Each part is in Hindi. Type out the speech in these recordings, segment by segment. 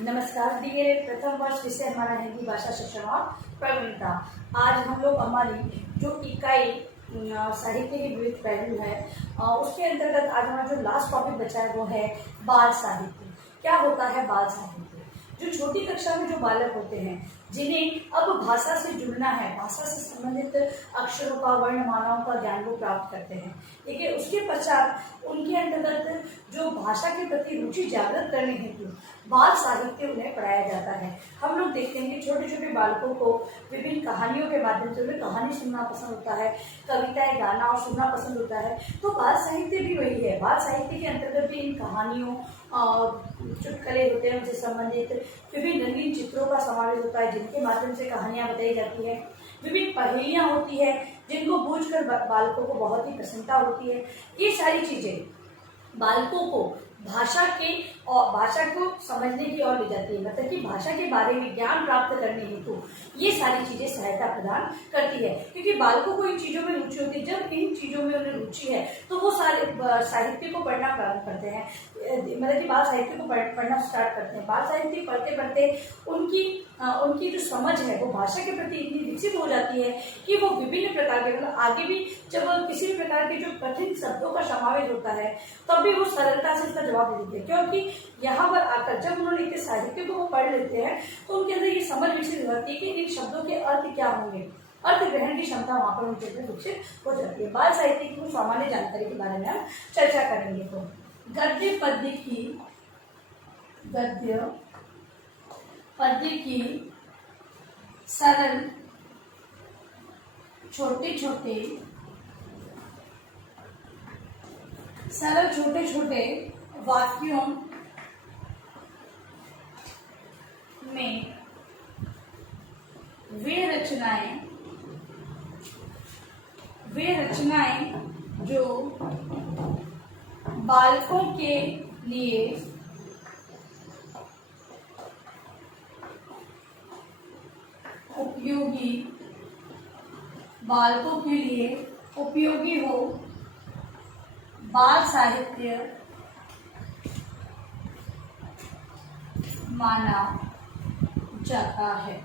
नमस्कार डियर प्रथम वर्ष विषय हमारा हिंदी भाषा शिक्षण और प्रवीणता। आज हम लोग हमारी जो इकाई साहित्य के विविध पहलू है उसके अंतर्गत आज हमारा जो लास्ट टॉपिक बचा है वो है बाल साहित्य। क्या होता है बाल साहित्य? जो छोटी कक्षा में जो बालक होते हैं जिन्हें अब भाषा से जुड़ना है, भाषा से संबंधित अक्षरों का, वर्णमालाओं का ज्ञान वो प्राप्त करते हैं। ठीक है, उसके पश्चात उनके अंतर्गत जो भाषा के प्रति रुचि जागृत करने हेतु बाल साहित्य उन्हें पढ़ाया जाता है। हम लोग देखते हैं कि छोटे छोटे बालकों को विभिन्न कहानियों के माध्यम से उन्हें कहानी सुनना पसंद होता है, कविताएं गाना और सुनना पसंद होता है। तो बाल साहित्य भी वही है। बाल साहित्य के अंतर्गत भी इन कहानियों चुटकुले होते हैं, उनसे संबंधित विभिन्न रंगीन चित्रों का समावेश होता है जिनके माध्यम से कहानियां बताई जाती है। विभिन्न पहेलियां होती है जिनको बूझकर बालकों को बहुत ही प्रसन्नता होती है। ये सारी चीजें बालकों को भाषा के और भाषा को समझने की ओर ले जाती है, मतलब कि भाषा के बारे में ज्ञान प्राप्त करने हेतु ये सारी चीजें सहायता प्रदान करती है। क्योंकि बालकों को इन चीजों में रुचि होती है, जब इन चीजों में उन्हें रुचि है तो वो सारे साहित्य को पढ़ना प्रारंभ करते हैं, मतलब कि बाल साहित्य को पढ़ना स्टार्ट करते हैं। बाल साहित्य पढ़ते पढ़ते उनकी जो समझ है वो भाषा के प्रति इतनी विकसित हो जाती है कि वो विभिन्न प्रकार के, मतलब आगे भी जब किसी भी प्रकार के जो कठिन शब्दों का समावेश होता है तब भी वो सरलता से इसका जवाब दे देते हैं। क्योंकि यहाँ पर आकर जब उन्होंने इतने साहित्य को वो पढ़ लेते हैं तो उनके अंदर ये समझ विकसित हो जाती है कि इन शब्दों के अर्थ क्या होंगे, अर्थ ग्रहण की क्षमता वहां पर उनके अंदर विकसित हो जाती है। बाल साहित्य की कुछ सामान्य जानकारी के बारे में हम चर्चा करेंगे। तो गद्य पद्य की सरल छोटे छोटे वाक्यों में वे रचनाएं जो बालकों के लिए उपयोगी हो, बाल साहित्य माना जाता है।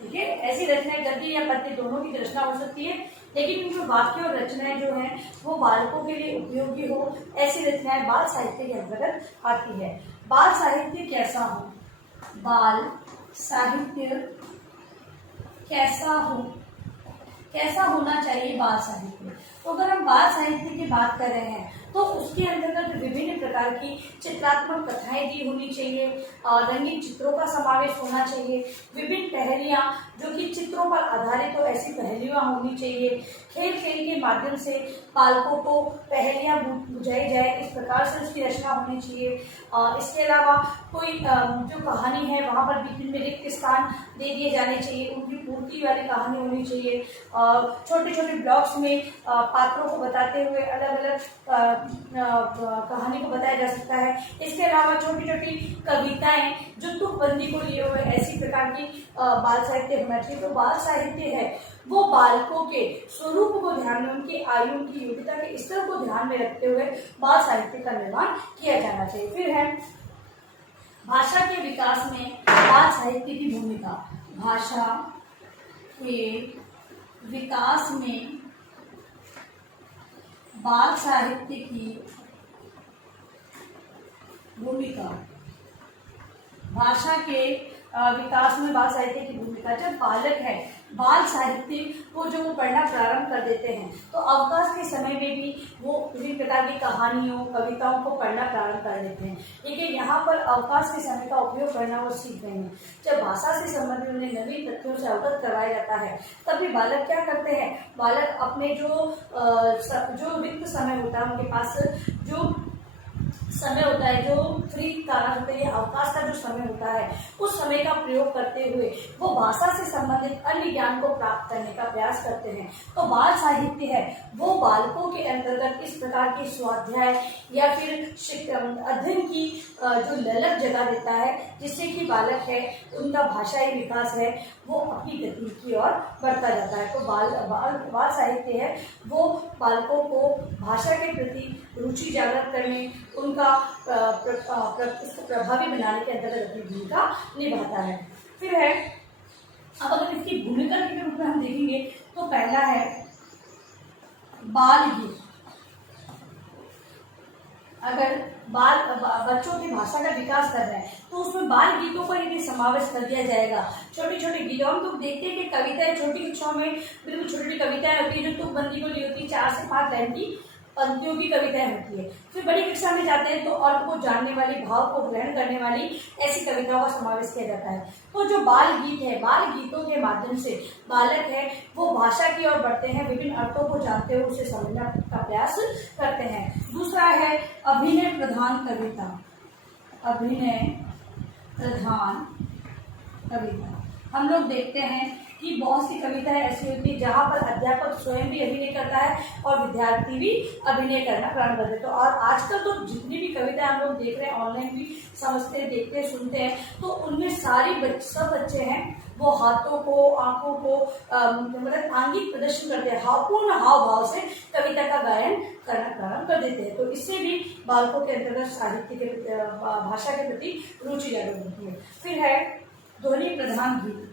ठीक है, ऐसी रचनाएं गद्य या पद्य दोनों की रचना हो सकती है, लेकिन जो वाक्य और रचनाएं जो हैं वो बालकों के लिए उपयोगी हो, ऐसी रचनाएं बाल साहित्य के अंतर्गत आती है। बाल साहित्य कैसा हो? बाल साहित्य कैसा होना चाहिए बाल साहित्य? तो अगर हम बाल साहित्य की बात कर रहे हैं तो उसके अंतर्गत विभिन्न प्रकार की चित्रात्मक कथाएं दी होनी चाहिए, रंगीन चित्रों का समावेश होना चाहिए, विभिन्न पहेलियां जो कि चित्रों पर आधारित हो ऐसी पहेलियां होनी चाहिए, खेल के माध्यम से बालकों को पहेलियां बुझाई जाए इस प्रकार से उसकी रचना होनी चाहिए। इसके अलावा कोई जो कहानी है वहां पर बीच में रिक्त स्थान दे दिए जाने चाहिए, उनकी पूर्ति वाली कहानी होनी चाहिए। छोटे छोटे ब्लॉक्स में पात्रों को बताते हुए अलग अलग कहानी को बताया जा सकता है। इसके अलावा छोटी छोटी कविताएं जो तुकबंदी को लिए हुए ऐसी प्रकार की बाल साहित्य होना चाहिए। तो बाल साहित्य है वो बालकों के स्वरूप को ध्यान में, उनकी आयु, उनकी योग्यता के स्तर को ध्यान में रखते हुए बाल साहित्य का निर्माण किया जाना चाहिए। फिर है भाषा के विकास में बाल साहित्य की भूमिका। भाषा के विकास में बाल साहित्य की भूमिका। भाषा के विकास में बाल साहित्य की भूमिका। जब बालक है बाल साहित्य को जो वो पढ़ना प्रारंभ कर देते हैं तो अवकाश के समय में भी वो विभिन्न प्रकार की कहानियों, कविताओं को पढ़ना प्रारंभ कर देते हैं। लेकिन यहाँ पर अवकाश के समय का उपयोग करना वो सीख रहे हैं। जब भाषा से संबंधित उन्हें नवीन तथ्यों से अवगत करवाया जाता है तभी बालक क्या करते हैं, बालक अपने जो रिक्त समय होता है, उनके पास जो समय होता है, जो फ्री काल होता है, अवकाश का जो समय होता है, उस समय का प्रयोग करते हुए वो भाषा से संबंधित अन्य ज्ञान को प्राप्त करने का प्रयास करते हैं। तो बाल साहित्य है वो बालकों के अंतर्गत इस प्रकार के स्वाध्याय या फिर अध्ययन की जो ललक जगा देता है, जिससे कि बालक है उनका भाषाई विकास है वो अपनी गति की ओर बढ़ता जाता है। तो बाल साहित्य है वो बालकों को भाषा के प्रति रुचि जागृत करने, उनका उसको प्रभावी बनाने के अंतर्गत अपनी भूमिका निभाता है। फिर है, अब अगर इसकी भूमिका के रूप में हम देखेंगे तो पहला है बाल गीत। अगर बच्चों की भाषा का विकास कर रहे हैं तो उसमें बाल गीतों का यदि समावेश कर दिया जाएगा, छोटे छोटे गीत। हम तो देखते हैं कि कविताएं छोटी कक्षाओं में बिल्कुल छोटी छोटी कविताएं होती है जो तुकबंदी को ली होती है, 4 से 5 लाइन की पंक्तियों की कविताएं होती है। फिर बड़ी कक्षा में जाते हैं तो अर्थ को जानने वाली, भाव को ग्रहण करने वाली ऐसी कविताओं का समावेश किया जाता है। तो जो बाल गीत है, बाल गीतों के माध्यम से बालक है वो भाषा की ओर बढ़ते हैं, विभिन्न अर्थों को जानते हुए उसे समझने का प्रयास करते हैं। दूसरा है अभिनय प्रधान कविता। अभिनय प्रधान कविता, हम लोग देखते हैं कि बहुत सी कविताएं ऐसी होती है जहाँ पर अध्यापक स्वयं भी अभिनय करता है और विद्यार्थी भी अभिनय करना प्रारंभ करते हैं। तो और आजकल तो जितनी भी कविताएं हम लोग देख रहे हैं, ऑनलाइन भी समझते हैं, देखते हैं, सुनते हैं, तो उनमें सब बच्चे हैं वो हाथों को, आंखों को मतलब आंगिक प्रदर्शन करते हैं, पूर्ण हाव भाव से कविता का गायन करना प्रारंभ कर देते हैं। तो इससे भी बालकों के अंतर्गत साहित्य के भाषा के प्रति रुचि जागृत होती है। फिर है ध्वनि प्रधान गीत।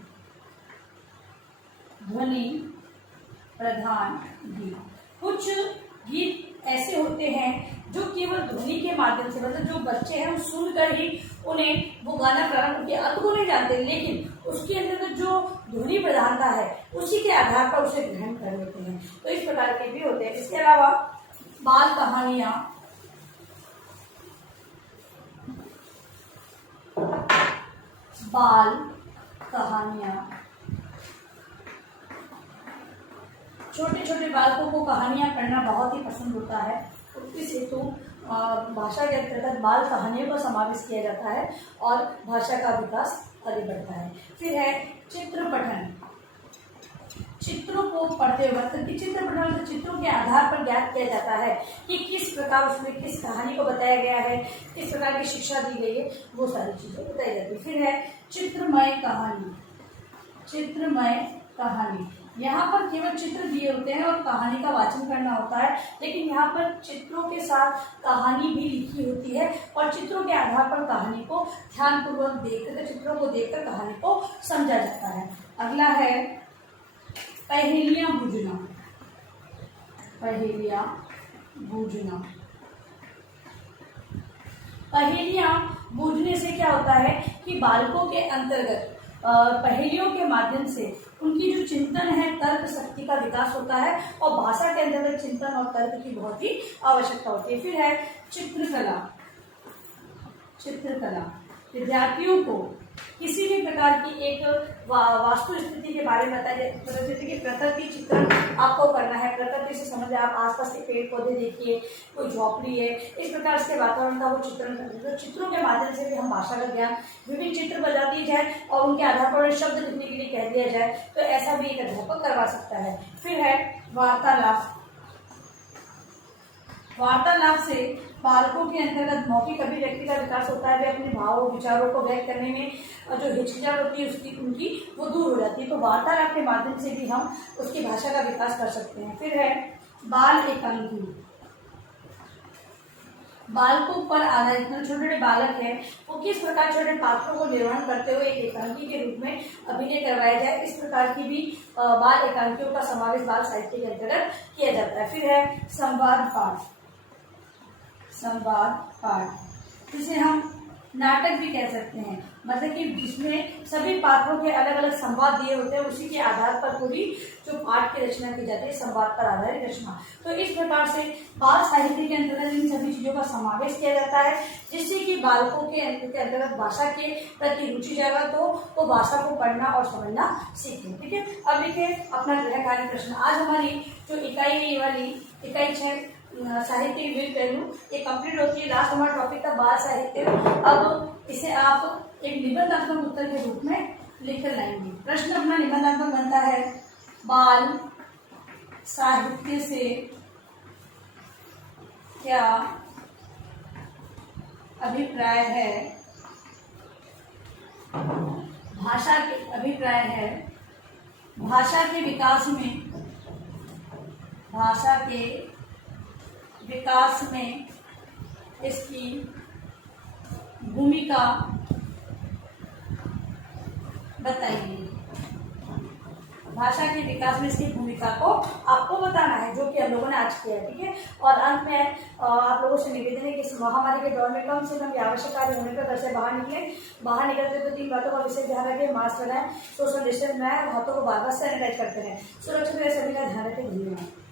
ध्वनि प्रधान गीत, कुछ गीत ऐसे होते हैं जो केवल ध्वनि के माध्यम से, मतलब जो बच्चे हैं वो सुनकर ही उन्हें वो गाना प्रारंभ, उनके अर्थ को नहीं जानते, लेकिन उसके अंदर जो ध्वनि प्रधानता है उसी के आधार पर उसे ग्रहण कर लेते हैं। तो इस प्रकार के भी होते हैं। इसके अलावा बाल कहानियां, बाल कहानियां, छोटे छोटे बालकों को कहानियां पढ़ना बहुत ही पसंद होता है। इस हेतु भाषा के अंतर्गत बाल कहानियों का समावेश किया जाता है और भाषा का विकास आगे बढ़ता है। फिर है चित्र पठन। चित्रों को पढ़ते वक्त चित्र पठन, चित्रों के आधार पर ज्ञात किया जाता है कि किस प्रकार उसमें किस कहानी को बताया गया है, किस प्रकार की शिक्षा दी गई है, वो सारी चीजें बताई जाती है। फिर है चित्रमय कहानी। चित्रमय कहानी, यहाँ पर केवल चित्र दिए होते हैं और कहानी का वाचन करना होता है, लेकिन यहाँ पर चित्रों के साथ कहानी भी लिखी होती है और चित्रों के आधार पर कहानी को ध्यानपूर्वक देखकर, चित्रों को देखकर कहानी को समझा जाता है। अगला है पहेलियां बूझना। पहेलियां बूझना, पहेलियां बूझने से क्या होता है कि बालकों के अंतर्गत पहेलियों के माध्यम से उनकी जो चिंतन है, तर्क शक्ति का विकास होता है और भाषा के अंतर्गत चिंतन और तर्क की बहुत ही आवश्यकता होती है। फिर है चित्रकला। चित्रकला, विद्यार्थियों को किसी भी प्रकार की एक वास्तु स्थिति के बारे में बताइए, प्रकृति चित्रण आपको करना है, प्रकृति से समझ आप आसपास के पेड़ पौधे देखिए, कोई झोपड़ी है, इस प्रकार से वातावरण का वो चित्रण करते हैं। तो चित्रों के माध्यम से भी हम भाषा का ज्ञान, विभिन्न चित्र बजा दिए जाए और उनके आधार पर शब्द लिखने के लिए कह दिया जाए, तो ऐसा भी एक अध्यापक करवा सकता है। फिर है वार्तालाप। वार्तालाप से बालकों के अंतर्गत मौखिक अभिव्यक्ति का विकास होता है, वे अपने भावों विचारों को व्यक्त करने में जो हिचकिचाहट होती है उसकी उनकी वो दूर हो जाती है। तो वार्तालाप के माध्यम से भी हम उसकी भाषा का विकास कर सकते हैं। फिर है बाल एकांकी। बालकों पर आधारित, छोटे छोटे बालक हैं वो किस प्रकार छोटे पात्रों को निर्वहन करते हुए एक एकांकी के रूप में अभिनय करवाया जाए, इस प्रकार की भी बाल एकांकियों का समावेश बाल साहित्य के अंतर्गत किया जाता है। फिर है संवाद पाठ। संवाद पाठ, जिसे हम नाटक भी कह सकते हैं, मतलब कि जिसमें सभी पात्रों के अलग अलग संवाद दिए होते हैं, उसी के आधार पर पूरी जो पाठ की रचना की जाती है, संवाद पर आधारित रचना। तो इस प्रकार से बाल साहित्य के अंतर्गत इन सभी चीजों का समावेश किया जाता है, जिससे कि बालकों के अंतर्गत भाषा के प्रति रुचि जागृत हो, तो भाषा को पढ़ना और समझना सीखें। ठीक है, अब देखिए अपना गृह कार्य प्रश्न। आज हमारी जो इकाई है, ये वाली इकाई 6 साहित्य के विविध पहलू, ये कंप्लीट होती है। लास्ट हमारा टॉपिक था बाल साहित्य। अब इसे आप एक निबंधात्मक उत्तर के रूप में लिखकर लाएंगे। प्रश्न अपना निबंधात्मक बनता है, बाल साहित्य से क्या अभिप्राय है? भाषा के अभिप्राय है, भाषा के विकास में, भाषा के विकास में इसकी भूमिका बताइए। भाषा के विकास में इसकी भूमिका को आपको बताना है, जो कि हम लोगों ने आज किया है, ठीक है। और अंत में आप लोगों से निवेदन है कि इस महामारी के दौर में कम से कम आवश्यक कार्य होने पर घर से बाहर निकले। बाहर निकलते तो 3 बातों का विशेष ध्यान रखें, मास्क लगाएं, सोशल डिस्टेंस बनाएं और हाथों को बार बार सैनिटाइज करते रहें। सुरक्षित रहे, सभी का ध्यान रखें। धन्यवाद।